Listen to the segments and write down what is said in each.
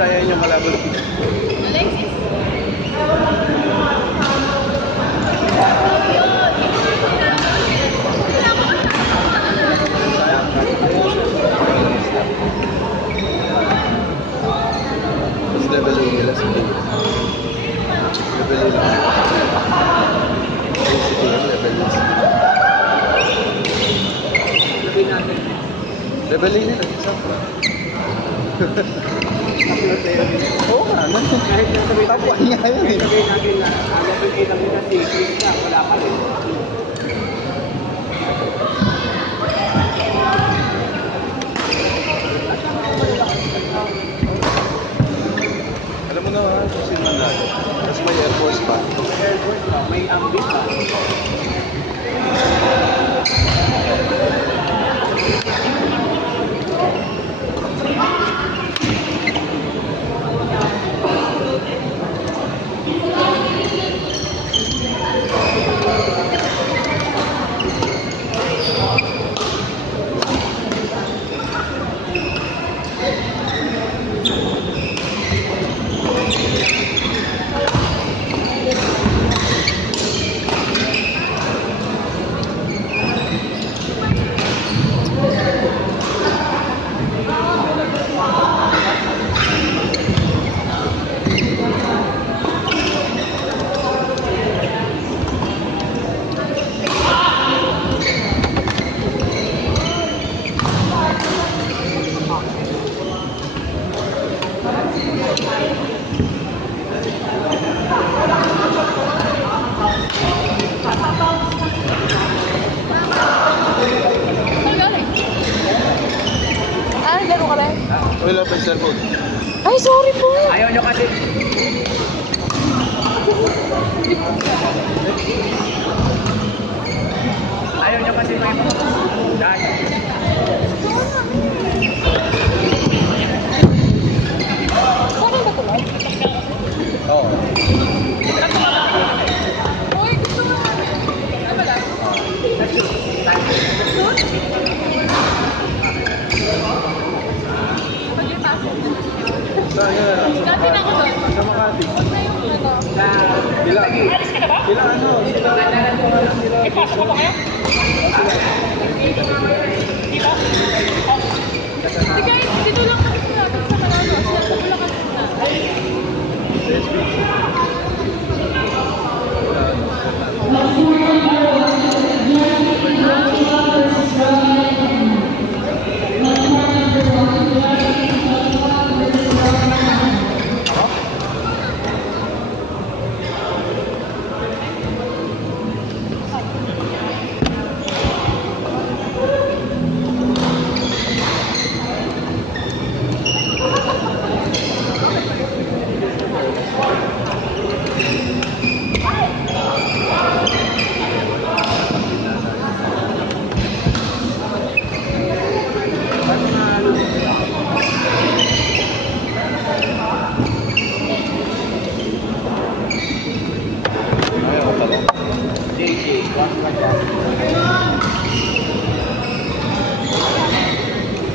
Ayan yung malabot. Alexis. Mas level nila sa level nila. Level nila. Oo nga, kahit nasabi tapuan nga yun eh. Sabihin natin na level 8 ang muna si Chris na, wala pa rin. Alam mo na ba, susin man lang. Tapos may Air Force pa. Air Force pa, may ambit pa. Wala pa yung cellphone. Ay, sorry po. Ayaw nyo kasi. Ayaw nyo kasi may dahil. Sorry ba ko lang? Oo. Uy, gusto mo namin. Ano ba lang? Saan na? Dati na ako doon. Sa Makati. Huwag na yung ano. Ilang? Alis ka na ba? Ilang ano? Eh, pasok na ba kayo? Di ba? Sige, dito lang kami sa natin sa Manalo. Sila sa Bulacan na.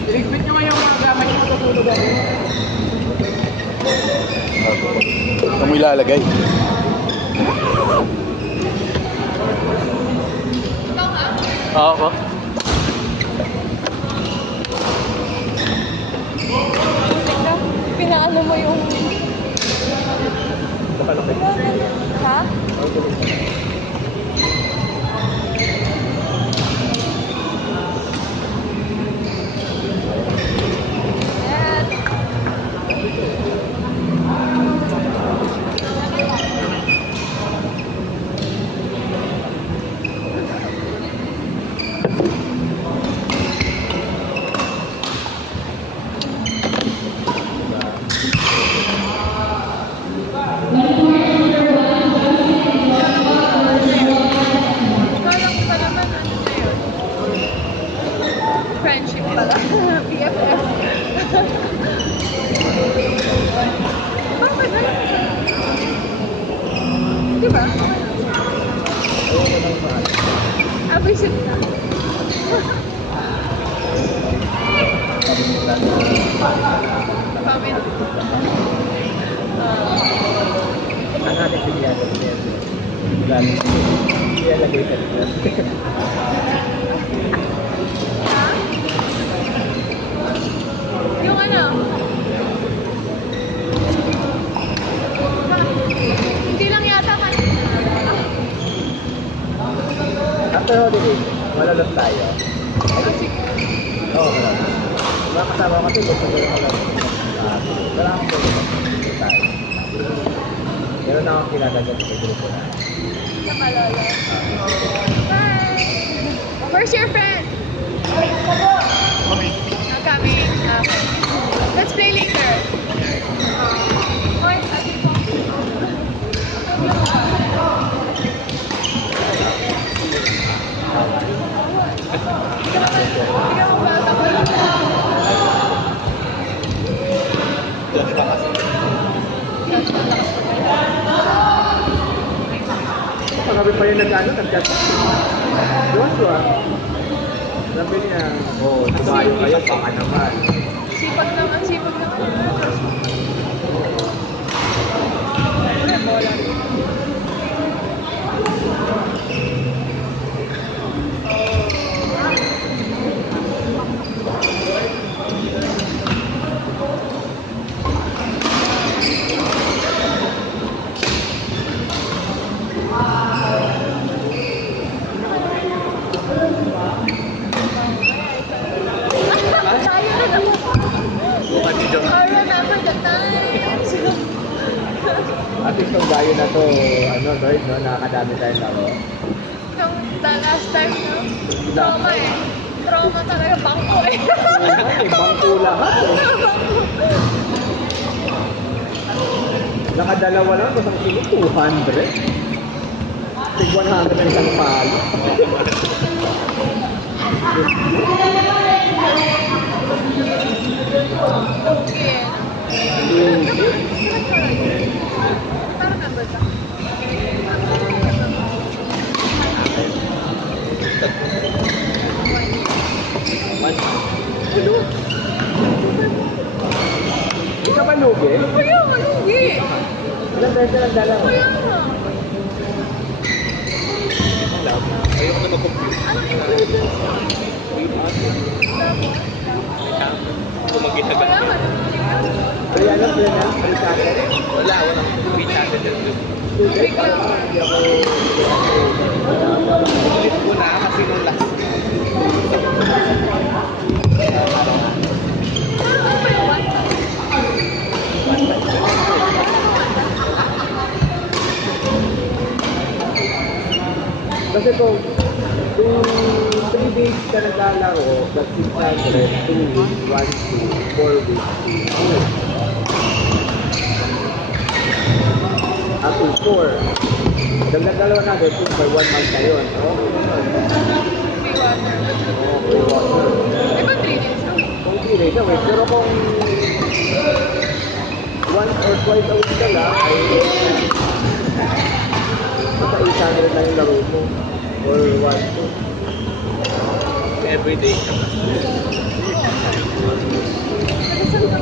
Iligpit nyo nga yung mga gamit yung matutulog ako. Saan mo ilalagay? Oo ko. Pinaano mo yung... Ha? Ayoko nang mahal. Visit na. Pamilitan. Pamit. Ang ating bigyan ko din. Lalo. Kaya lagay sa likod. Ha? Yung ano? Hindi lang yata man. After holiday, malalap tayo. Sige. Oo, malalap. Mga kasama ko kasi gusto ko lang malalap. Wala akong pwede tayo. Meron na akong kinagagat sa grupo na. Sa Malolo. Bye! Where's your friend? Coming. Okay. Let's play later. Hoy, ate ko. Tingnan mo bata ko. Pagabi pa yung nag-ano, nag-chat. Joshua. Sabi niya, tumayo kayo, baka naman. Sipag naman. Wala, bola. Tayo na naman. I remember the times. At least yung gayo na to, Lord, no, nakakadami tayong laro. Nung the last time, no? Trauma eh. Trauma talaga, bangko eh. Ay, bangko lahat eh. Nakadalawa lang, basang kilo, 200. Tig 100 ang isang palo. Okay. Parang number ka. Hindi ka ba lugi? Kaya, malugi. Ilang beses lang dala mo? Kaya nga. Ayoko na mag-compute. Anong ingredients? Kumagin Kaya nga. Kaya alam ko yan, free channel. Walang free channel na Big lang. Hindi ako... ulit ko na kasi nung last Parang ano pa yung one? Kasi kung 3 days ka naglalaro, that's 600, 2 weeks, 1, 2, 4 weeks, 2. Up to 4. Dagdag dalawa natin, 2 by 1 month na yun. Okay na yun. Free water. Okay, water. Di ba 3 days na? Kung 3 days, okay. Pero kung once or twice a week ka lang, ay basta 800 na yung laro mo. Or 1, 2. everyday.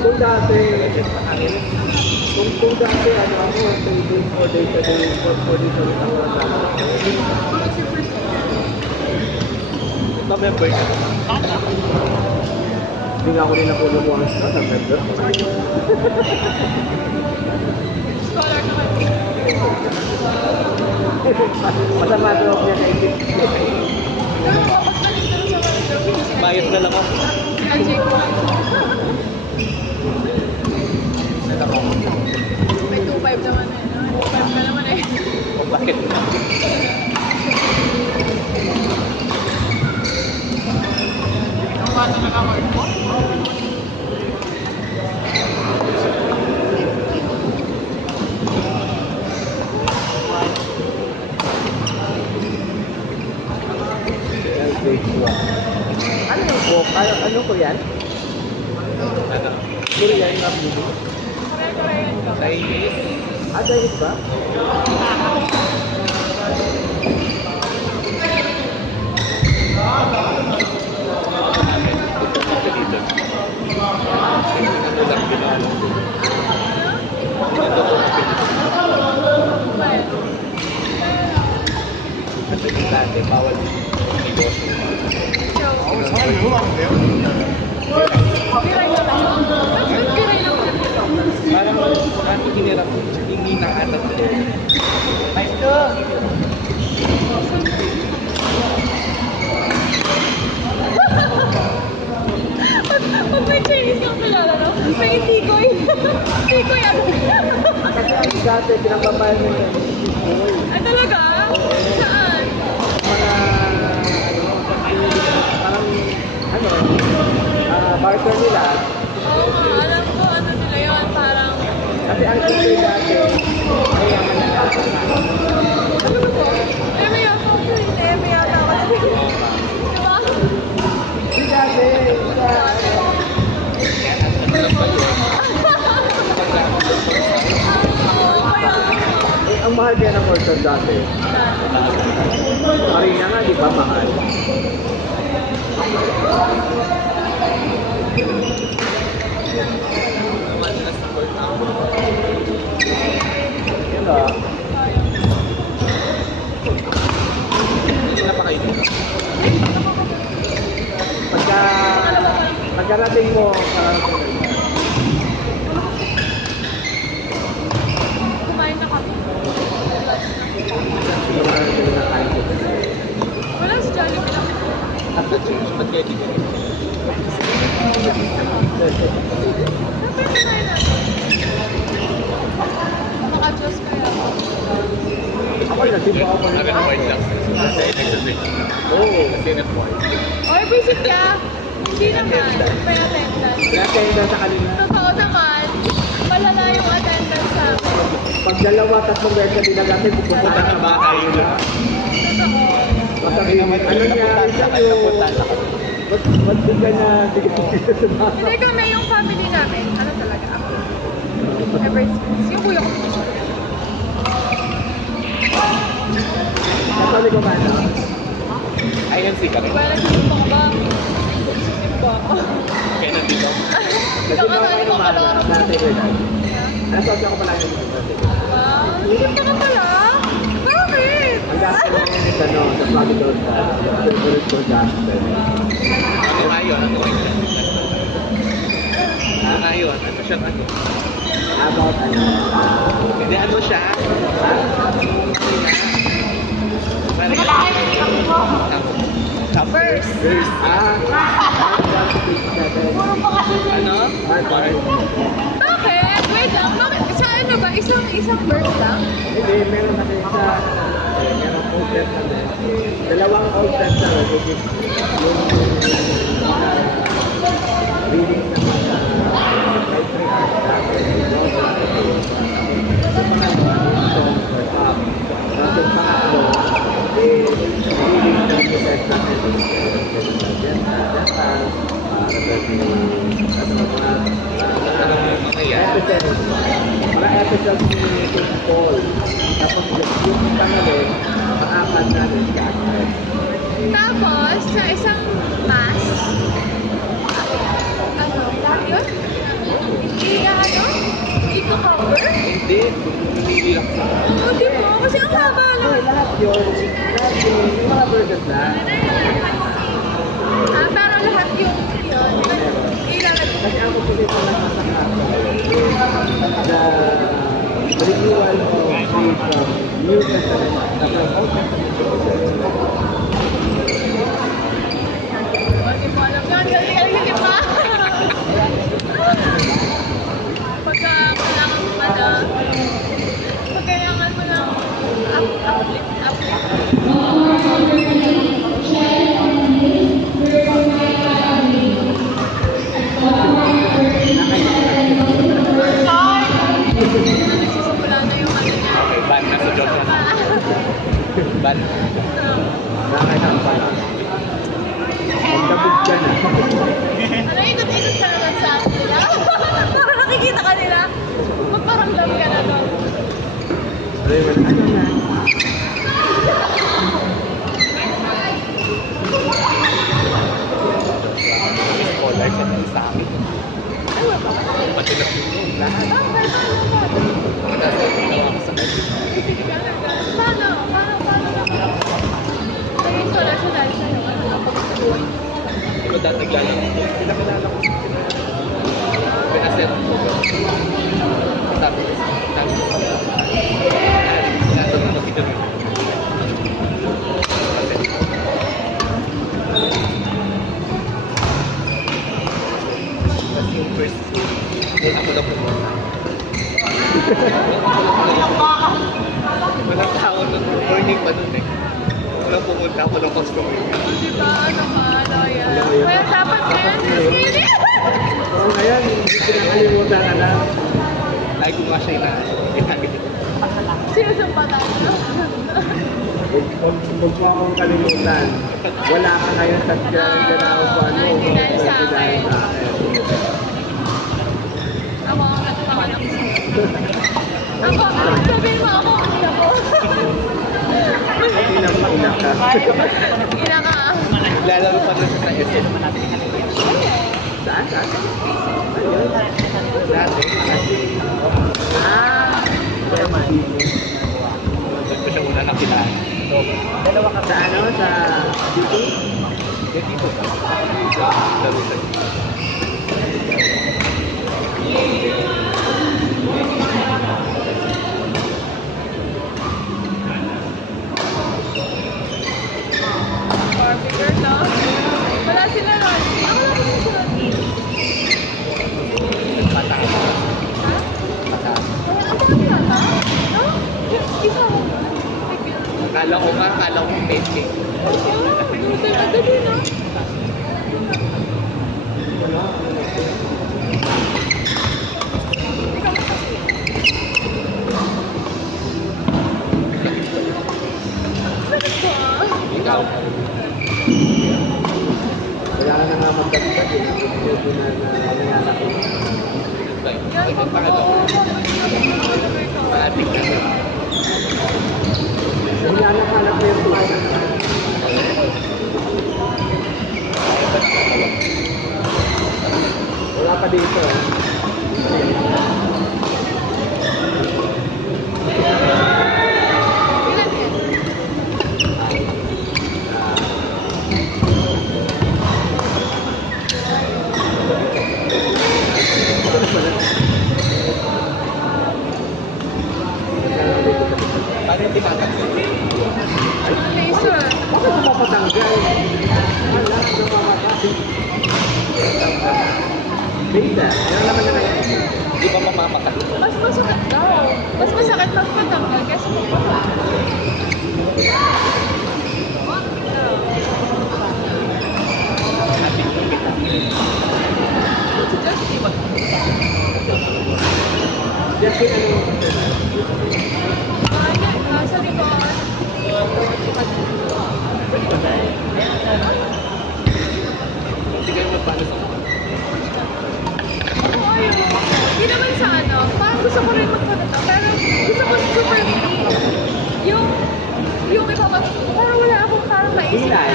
Kung dati, kung dati, ako, 3 days, 4 days a day, 4 days a week ako naglalaro. Pa-member ka. Hindi nga ako rin nakulong once na, member. Scholar naman. Masama ito niya na isip. Pero kapag nandito na sa Manila, Bayad na lang ako. si Ajay ko. May 2.5 naman eh. 2.5 ka naman eh. O bakit? Ang bata na lang mo? Ano yung book? Ano ko yan? Ano? Korean na movie? Korean ka. Chinese? Chinese ba? Kasi yung dati, bawal negosyo. So, kiray na lang. Bakit kiray na lang? Parang hinirap, hindi na atat. Pag may Chinese kang kilala, no? May tikoy. Tikoy ano? Kasi ang dati, pinagpapayan mo yung Ah, talaga? Saan? mga, parang, barter nila. Oo nga, alam ko ano nila yun. Parang, Kasi ang tikoy dati, mayaman na nasa. ano ba po? May yata ako hindi. May yata ako. Diba? Hindi dati, ang mahal kaya ng portion dati. Marina nga, di ba mahal? Yan ba? Hindi na pa kayo dito. Pagkarating mo, Kumain na kami. Wala si Jollibee lang. After change, ba't kayo dito? Siyempre kumain na. Maka-Diyos kaya ako. ako nagsimba ako Sabi ng white lang. Kasi nag-switch. Oo. Kasi nag-white. Or visit ka. Hindi naman. May attendance. Pinatenda sa kanila. Totoo naman. Malala yung attendance sa amin. Pag dalawa, tatlong beses ka dinagatid, pupunta Punta ka na ba kayo na? Totoo. Masabi naman, ano nangyari sa'yo? Ba't di ka na Hindi kami yung family namin. Ano talaga ako? Ever since. Yung kuya ko po siya. Kasali ko ba na? INC ka rin. Wala nagsusupa ka ba? Nagsusupa ako. Kaya nandito. Ikaw kasali ko kalaro. Dati ko na. Nasosya ko pala yung Ah, hindi ka pala? Bakit? ang dati ko ngayon sa Florida sa favorite ko gospel. Ano ngayon? Ano ngayon? Ano ngayon? Ano siya? Ano? About Hindi, ano siya? First. Ano? Bakit? Wait lang. Bakit? Sa ano ba? Isang verse lang? Hindi, meron kasi merong outlet na din. Dalawang outlet na which is yung reading sa mga like 3 hours dati. Yung mga songs or pop. Tapos yung pangatlo, reading sa music na mga episodes ni King Paul. Tapos yung pangalit, maapat na rin sa akin. Tapos, sa isang mass, ano, lahat yun? Hindi na ano? Hindi ko cover? Hindi. Hindi lang sa... Oo, di mo. Kasi ang haba Okay, lang. lahat yun, yung mga versions na, Ah, pero lahat yung yun. Ilalagay. kasi ako tuloy ko lang sa the renewal of the New Testament na from Old Testament. Hindi mo alam yan. Galing ka pa. Pagka kailangan mo pa na, pag kailangan mo na uplift. Nagsisimula na yung ano niya. Okay, ban na sa joke na. Ban. Nakakailang pala. Pagkabit ka na. Ano, ikot-ikot ka naman sa nila? Parang nakikita ka nila. Magparamdam ka na doon. Raymond, ano na? Scholar siya ng sa amin. Ay, wala pa. Pati na lahat. Bakit? Nasa ito ako sa Paano? Paano naman? Di ba dati naglalaro ko? Pinakilala ko. Pinaset ko. Sabi ko, sabi ko. Sinasot ko kita rin. Tapos yung first school, ako na po. Walang tao nun. Morning pa nun eh. Walang pumunta ako ng customer. Diba? Ano ka? Loyal. Kaya dapat ngayon, skinny. Oo, ngayon, hindi pinakalimutan ka na. Lagi ko nga siya ginagawa. Sinusumpatan ko. Huwag mo akong kalimutan. Wala ka ngayon sa tiyan ka na ako ano. Hindi dahil sa Hindi dahil akin. sa akin. Ako ang nagpakalak sa'yo. Ako, sabihin mo ako ang ina mo. Ina ka. Ina ka. Lalaro pa doon sa SS. Saan? Saan? Ayun. Dati. Ah! Doon ko siya una nakilaan. So, Dalawa ka sa ano? Sa dito? yan dito. Laro sa Barbie girl, no? Wala sila ron. Ako lang sila sila. mataas. Ha? Mataas. Wala ako lang yata. No? Ikaw. Akala ko fake. Madali na. Sakit ko ah. Ikaw. Wala ka na nga magdagdag eh. Medyo na nangyalak ko. Yan, Ito pa oo. Maatik na siya. Nangyalak ko yung tumayo. Wala pa dito eh. Ilan yan? Paano yung tinatanggal? Laser. Bakit mo mapatanggal? Wala, namamakasin. Bigla, yan naman na ngayon. Di ba mamamatay? Mas masakit daw. Mas masakit magpatanggal kasi magpapatanggal. Ating yung kita. Si Justin. Just kaya ano, Ayan, nasa likod. Hindi kayo magpano sa mga. Ako ayun. Hindi naman sa ano. Parang gusto ko rin magpatata. Pero gusto ko super mini. Yung parang wala akong parang naisip Hilay.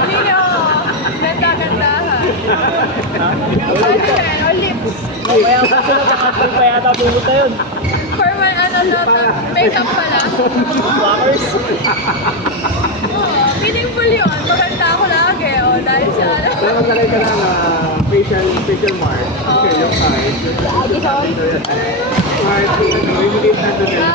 Hindi ako. Ganda-gandahan. Ano din, o lips. Pa yata pumunta yun. For my makeup pala. Walkers. Oo, meaningful yun. Maganda ako lagi. O, dahil sa ano. Pero magalay ka lang facial mark. Oo. Okay, yung eyes. Sorry. Mark, may bigay na doon yung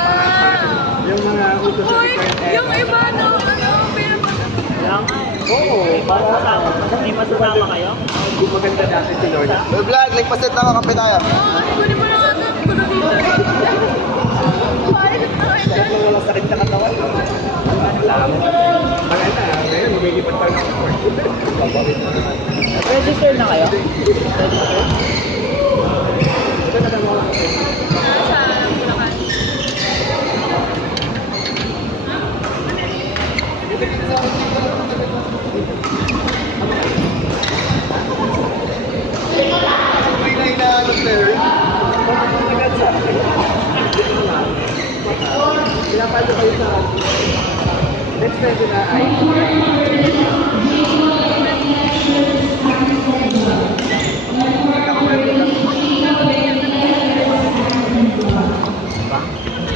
yung mga utos sa Uy, yung iba no, ano, pinapagod. Kaya nga eh. Oo, para May masasama kayo? kung maganda dati si Lord. Vlog, like pasit na kape tayo. Kunin mo na nga ito. Kunin dito. Kumalit na kayo dyan. Wala sakit sa katawan. Maganda, ngayon lumilipat pa ng sport. Register na kayo? Ito na mo lang. Nasa Bulacan. May na inaano player. Pinapalo kayo sa next time na ay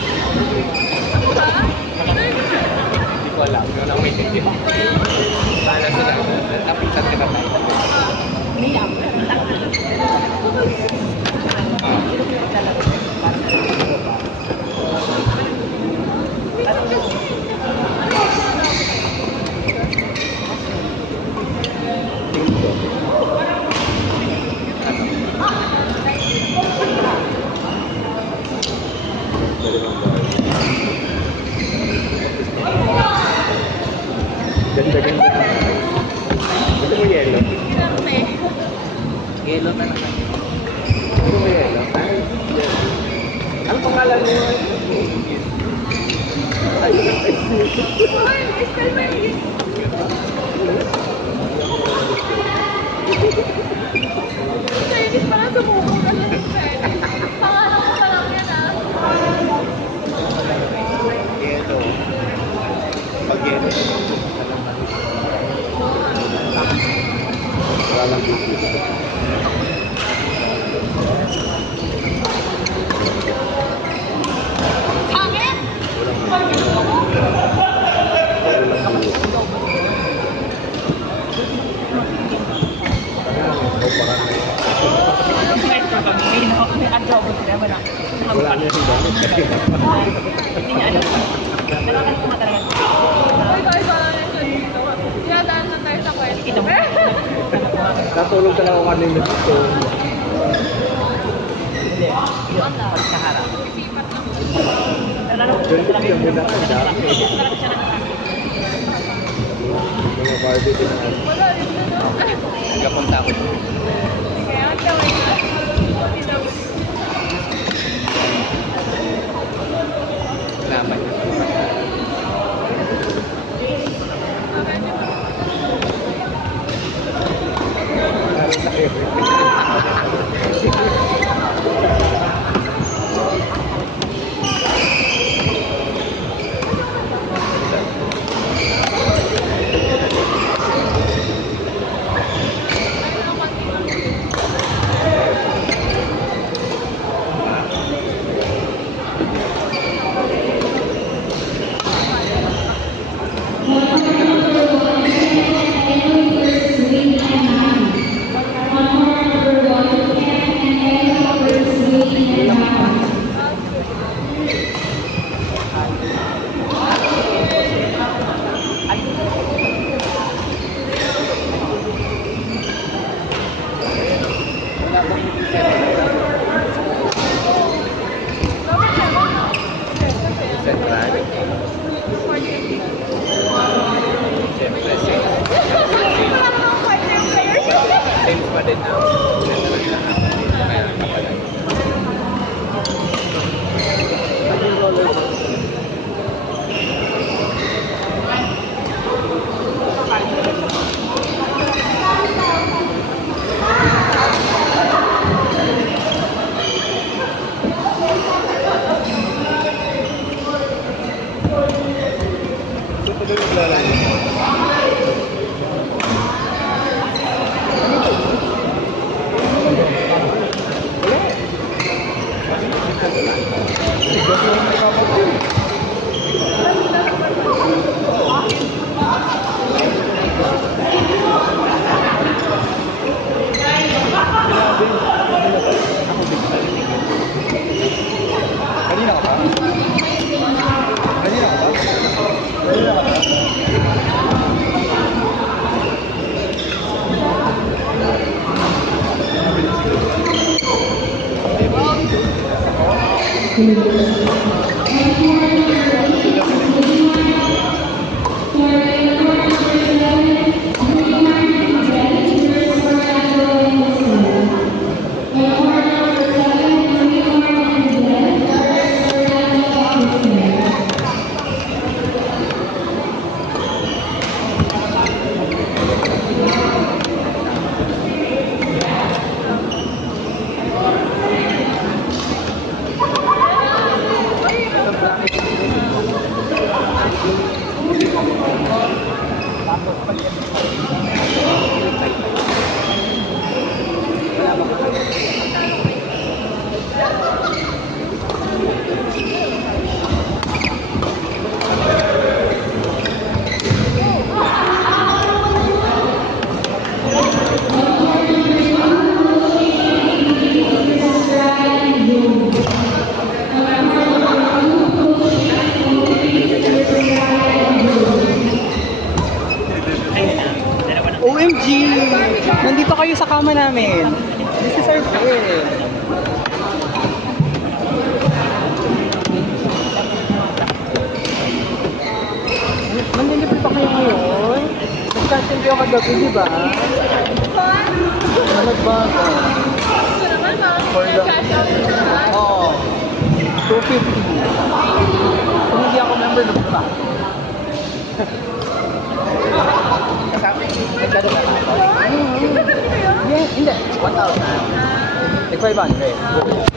Ano ba? Hindi ko alam. Ikaw na may tindi. Para sa dami. Tapos sa tira tayo. Ganda-ganda. Gusto mo yelo? Grabe. Yelo na naman. Gusto mo yelo? Ano pangalan mo? Ay, Ay, Estelle Marie. Chinese pala sumuko ka sa Chinese. Pangalan ko pa lang yan ah. Yelo. Pag yelo. wala lang dito. Hangin! May adobo sila, wala. Wala na yung gamit. Hindi niya alam. Pero alam ko talaga. Uy, guys, wala na siya dito. Tinadaan na tayo sa kwento. Natulog ka lang ako kanina dito. Hindi. Yun, pagkaharap. Isipat lang. Pero alam ko, Ganito yung muna ang dami. talaga siya nakakita. Mga Barbie din ang Wala rin na no. Nagkapunta ako. Kaya ang gawin na. Naman. Central. Siyempre, sales pa din na. Kaya kapalay. Ito doon naglalaro. Kanina ka pa? Kanina ka pa? Kanina ka pa? G! Nandito kayo sa kama namin. This is our bed. Manlilibre pa kayo ngayon? Nag-cancel kayo kagabi, di ba? Nagbago. Ito naman, parang For the- cash out na naman. Oo. 250. Kung hindi ako member, lubog pa. Kasabi, nagkano na ako. Ito kayo? Yeah, hindi. 1,000. Like 500.